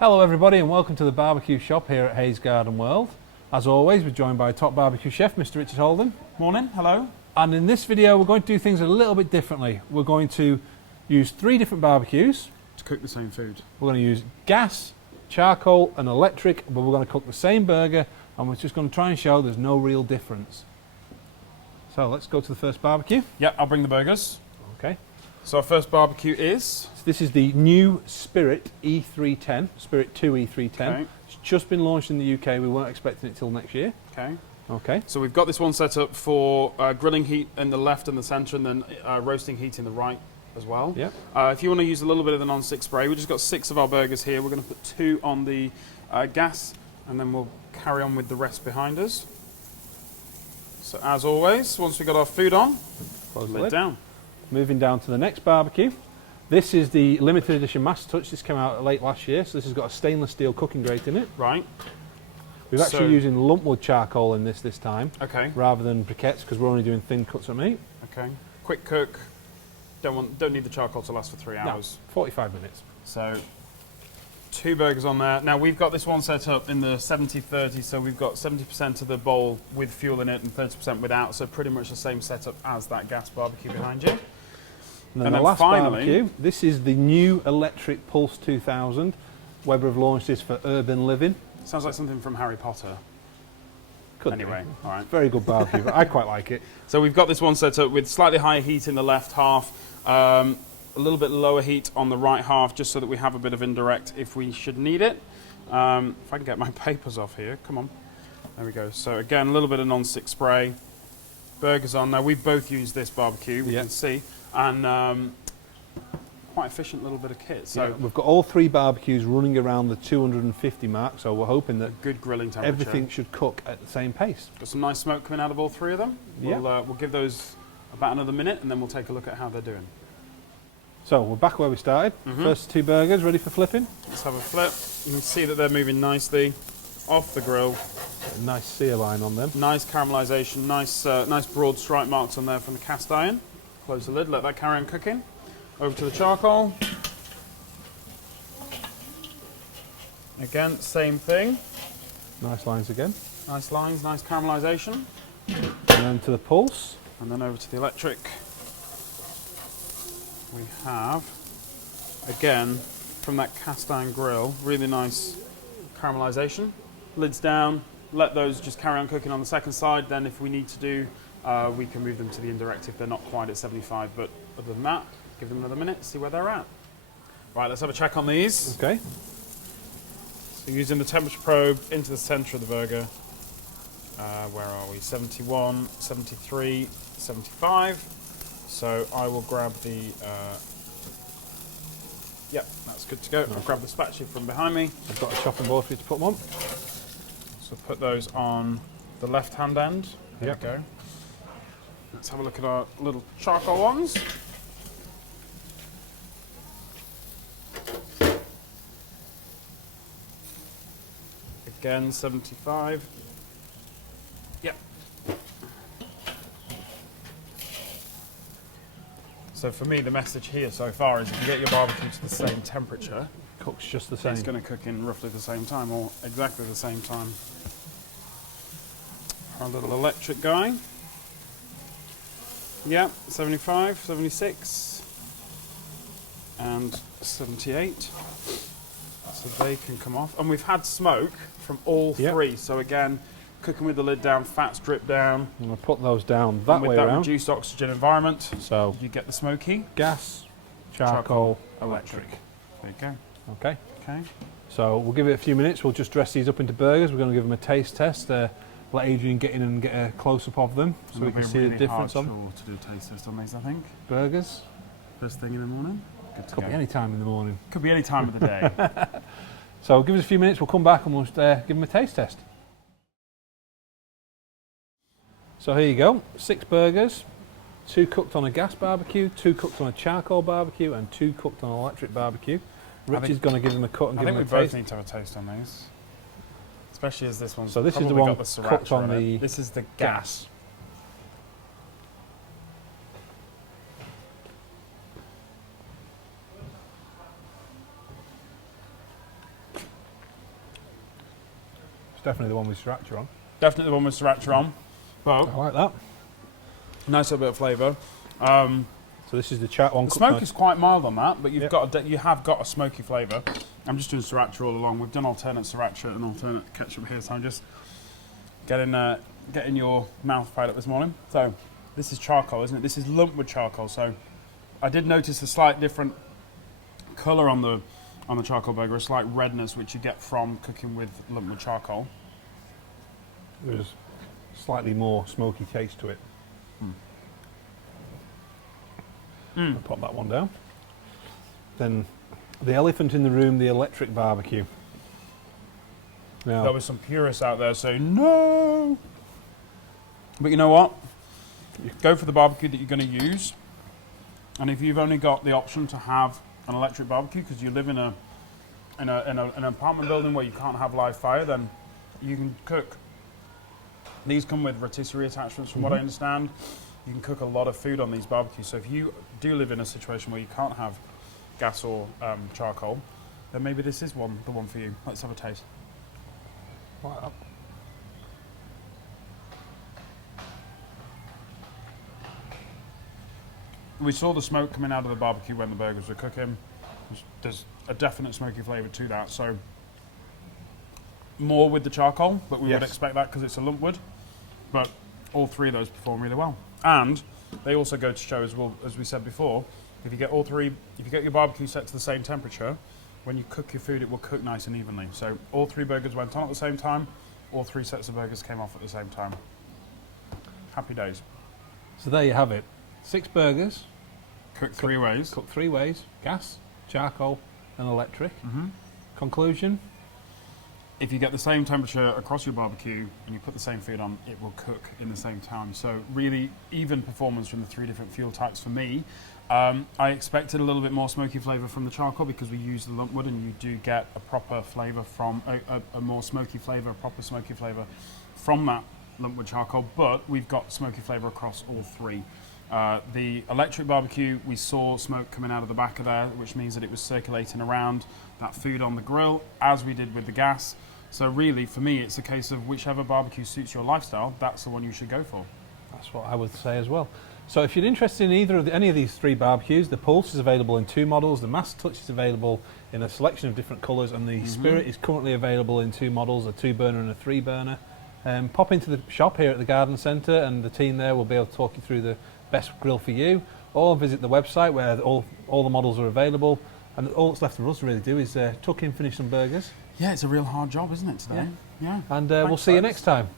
Hello everybody and welcome to the barbecue shop here at Hayes Garden World. As always, we're joined by top barbecue chef Mr. Richard Holden. Morning, hello. And in this video we're going to do things a little bit differently. We're going to use 3 different barbecues. To cook the same food. We're going to use gas, charcoal and electric, but we're going to cook the same burger and we're just going to try and show there's no real difference. So let's go to the first barbecue. Yeah, I'll bring the burgers. Okay. So our first barbecue is? So this is the new Spirit E310, Spirit 2 E310. Okay. It's just been launched in the UK, we weren't expecting it till next year. Okay. Okay. So we've got this one set up for grilling heat in the left and the centre, and then roasting heat in the right as well. Yeah. If you want to use a little bit of the Nonstick Spray, we've just got 6 of our burgers here. We're going to put 2 on the gas, and then we'll carry on with the rest behind us. So as always, once we've got our food on, Close the lid lid. down. Moving down to the next barbecue. This is the limited edition Mastertouch. This came out late last year, so this has got a stainless steel cooking grate in it. Right. We're actually using lumpwood charcoal in this time, Okay. rather than briquettes, because we're only doing thin cuts of meat. Okay. Quick cook. Don't need the charcoal to last for 3 hours. No, 45 minutes. So 2 burgers on there. Now we've got this one set up in the 70-30, so we've got 70% of the bowl with fuel in it and 30% without, so pretty much the same setup as that gas barbecue behind you. And then the last barbecue, this is the new electric Pulse 2000. Weber have launched this for urban living. Sounds like something from Harry Potter. Could Anyway, be. all right. Very good barbecue, but I quite like it. So we've got this one set up with slightly higher heat in the left half, a little bit lower heat on the right half, just so that we have a bit of indirect if we should need it. If I can get my papers off here, come on. There we go. So again, a little bit of Nonstick Spray. Burgers on. Now we've both used this barbecue, we can see, and quite efficient little bit of kit. So yeah, we've got all 3 barbecues running around the 250 mark, so we're hoping that good grilling temperature. everything should cook at the same pace. Got some nice smoke coming out of all 3 of them. Yeah. We'll give those about another minute, and then we'll take a look at how they're doing. So we're back where we started. First 2 burgers ready for flipping. Let's have a flip. You can see that they're moving nicely off the grill. A nice sear line on them. Nice caramelization, nice broad stripe marks on there from the cast iron. Close the lid, let that carry on cooking. Over to the charcoal. Again, same thing. Nice lines again. Nice lines, nice caramelization. And then to the Pulse. And then over to the electric. We have, again, from that cast iron grill, really nice caramelization. Lids down, let those just carry on cooking on the second side. Then if we need to do, we can move them to the indirect if they're not quite at 75. But other than that, give them another minute, see where they're at. Right, let's have a check on these. Okay. So using the temperature probe into the center of the burger. Where are we? 71, 73, 75. So I will grab the, yep, that's good to go. I'll grab the spatula from behind me. I've got a chopping board for you to put them on. So put those on the left-hand end. There Yep. we go. Let's have a look at our little charcoal ones. Again, 75. Yep. So for me, the message here so far is if you get your barbecue to the same temperature, Cooks just the same. it's going to cook in roughly the same time, or exactly the same time. Our little electric guy. Yep, 75, 76, and 78. So they can come off. And we've had smoke from all 3. So again, cooking with the lid down, fats drip down. I'm going to put those down that way with that around. reduced oxygen environment, So you get the smoky. gas, charcoal, electric. There you go. Okay. Okay. So we'll give it a few minutes. We'll just dress these up into burgers. We're going to give them a taste test. Let Adrian get in and get a close-up of them so we can see the difference of them. To do a taste test on these, I think. Burgers. First thing in the morning. Good to Could go. be any time in the morning. Could be any time of the day. So give us a few minutes. We'll come back and we'll give them a taste test. So here you go. 6 burgers. 2 cooked on a gas barbecue, 2 cooked on a charcoal barbecue, and 2 cooked on an electric barbecue. Rich is going to give them a cut and give them a taste. I think we both need to have a taste on these. Especially as this one's So this is the one cooked on the This is the gas. It's definitely the one with sriracha on. Definitely the one with sriracha on. But I like that. nice little bit of flavour. So this is the chat one. The smoke is quite mild on that, but you have got a smoky flavour. I'm just doing sriracha all along. We've done alternate sriracha and alternate ketchup here, so I'm just getting your mouth fired up this morning. So this is charcoal, isn't it? This is lumpwood charcoal. So I did notice a slight different colour on the charcoal burger, a slight redness which you get from cooking with lumpwood charcoal. There's slightly more smoky taste to it. I'll pop that one down. Then the elephant in the room, the electric barbecue. Now, There was some purists out there saying no, but you know what? You go for the barbecue that you're going to use, and if you've only got the option to have an electric barbecue because you live in an apartment building where you can't have live fire, then you can cook. These come with rotisserie attachments, from what I understand. You can cook a lot of food on these barbecues. So if you do live in a situation where you can't have gas or charcoal, then maybe this is the one for you. Let's have a taste. like that. We saw the smoke coming out of the barbecue when the burgers were cooking. There's a definite smoky flavour to that. So more with the charcoal, but we would expect that because it's a lumpwood. But all three of those perform really well. And they also go to show, as well, as we said before, if you get your barbecue set to the same temperature, when you cook your food, it will cook nice and evenly. So all three burgers went on at the same time. All three sets of burgers came off at the same time. Happy days. So there you have it. 6 burgers. Cooked 3 ways. Cooked 3 ways. Gas, charcoal and electric. Conclusion? If you get the same temperature across your barbecue and you put the same food on, it will cook in the same time. So really even performance from the 3 different fuel types for me. I expected a little bit more smoky flavour from the charcoal because we use the lumpwood, and you do get a proper flavour from a more smoky flavour, a proper smoky flavour from that lumpwood charcoal, but we've got smoky flavour across all 3. The electric barbecue, we saw smoke coming out of the back of there, which means that it was circulating around that food on the grill, as we did with the gas. So really, for me, it's a case of whichever barbecue suits your lifestyle, that's the one you should go for. That's what I would say as well. So if you're interested in any of these 3 barbecues, the Pulse is available in 2 models, the Mastertouch is available in a selection of different colours, and the Spirit is currently available in 2 models, a 2-burner and a 3-burner. Pop into the shop here at the Garden Centre, and the team there will be able to talk you through the best grill for you, or visit the website where all the models are available. And all that's left for us to really do is tuck in, finish some burgers. Yeah, it's a real hard job, isn't it, today? Yeah. And we'll see you next time.